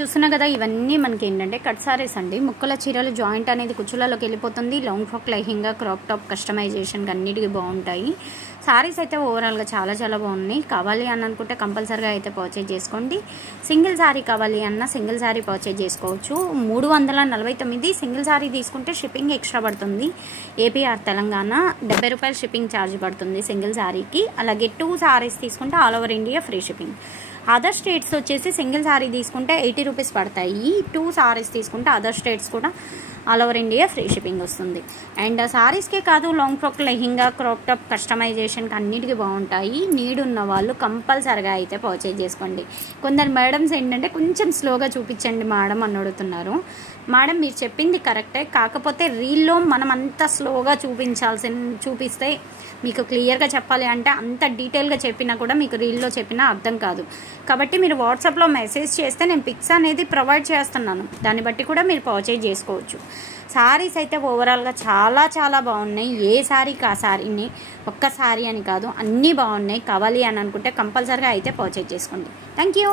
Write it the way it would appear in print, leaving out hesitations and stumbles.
చూస్తున్నా కదా ఇవన్నీ మనకి ఏంటంటే కట్ సారీస్ అండి. ముక్కల చీరలు జాయింట్ అనేది కుచ్చులలోకి వెళ్ళిపోతుంది. Long frock, lehenga, crop top కస్టమైజేషన్కి అన్నిటికీ బాగుంటాయి. సారీస్ అయితే ఓవరాల్గా చాలా చాలా బాగున్నాయి. కావాలి అని అనుకుంటే కంపల్సరీగా అయితే పర్చేజ్ చేసుకోండి. సింగిల్ సారీ కావాలి అన్న సింగిల్ సారీ పర్చేజ్ చేసుకోవచ్చు. 349 సింగిల్ సారీ తీసుకుంటే షిప్పింగ్ ఎక్స్ట్రా పడుతుంది. ఏపీ ఆర్ తెలంగాణ 70 రూపాయలు షిప్పింగ్ ఛార్జ్ పడుతుంది సింగిల్ సారీకి. అలాగే 2 సారీస్ తీసుకుంటే all over India free shipping. Other states వచ్చేసి సింగిల్ సారీ తీసుకుంటే 80 రూపీస్ పడతాయి. 2 సారీస్ తీసుకుంటే అదర్ స్టేట్స్ కూడా all over India free shipping వస్తుంది. అండ్ సారీస్కే కాదు, long frock, lehenga, crop top కస్టమైజేషన్కి అన్నిటికీ బాగుంటాయి. నీడ్ ఉన్న వాళ్ళు కంపల్సరిగా అయితే పర్చేజ్ చేసుకోండి. కొందరు మేడమ్స్ ఏంటంటే కొంచెం స్లోగా చూపించండి మేడం అని అడుగుతున్నారు. మేడం మీరు చెప్పింది కరెక్టే, కాకపోతే రీల్లో మనం అంత స్లోగా చూపిస్తే మీకు క్లియర్గా చెప్పాలి అంటే అంత డీటెయిల్గా చెప్పినా కూడా మీకు రీల్లో చెప్పినా అర్థం కాదు. కాబట్టి మీరు వాట్సాప్లో మెసేజ్ చేస్తే నేను పిక్స్ అనేది ప్రొవైడ్ చేస్తున్నాను. దాన్ని బట్టి కూడా మీరు పర్చేజ్ చేసుకోవచ్చు. సారీస్ అయితే ఓవరాల్గా చాలా చాలా బాగున్నాయి. ఏ సారీకి ఆ సారీని, ఒక్క సారీ అని కాదు, అన్నీ బాగున్నాయి. కావాలి అని అనుకుంటే కంపల్సరీగా అయితే పర్చేజ్ చేసుకోండి. Thank you.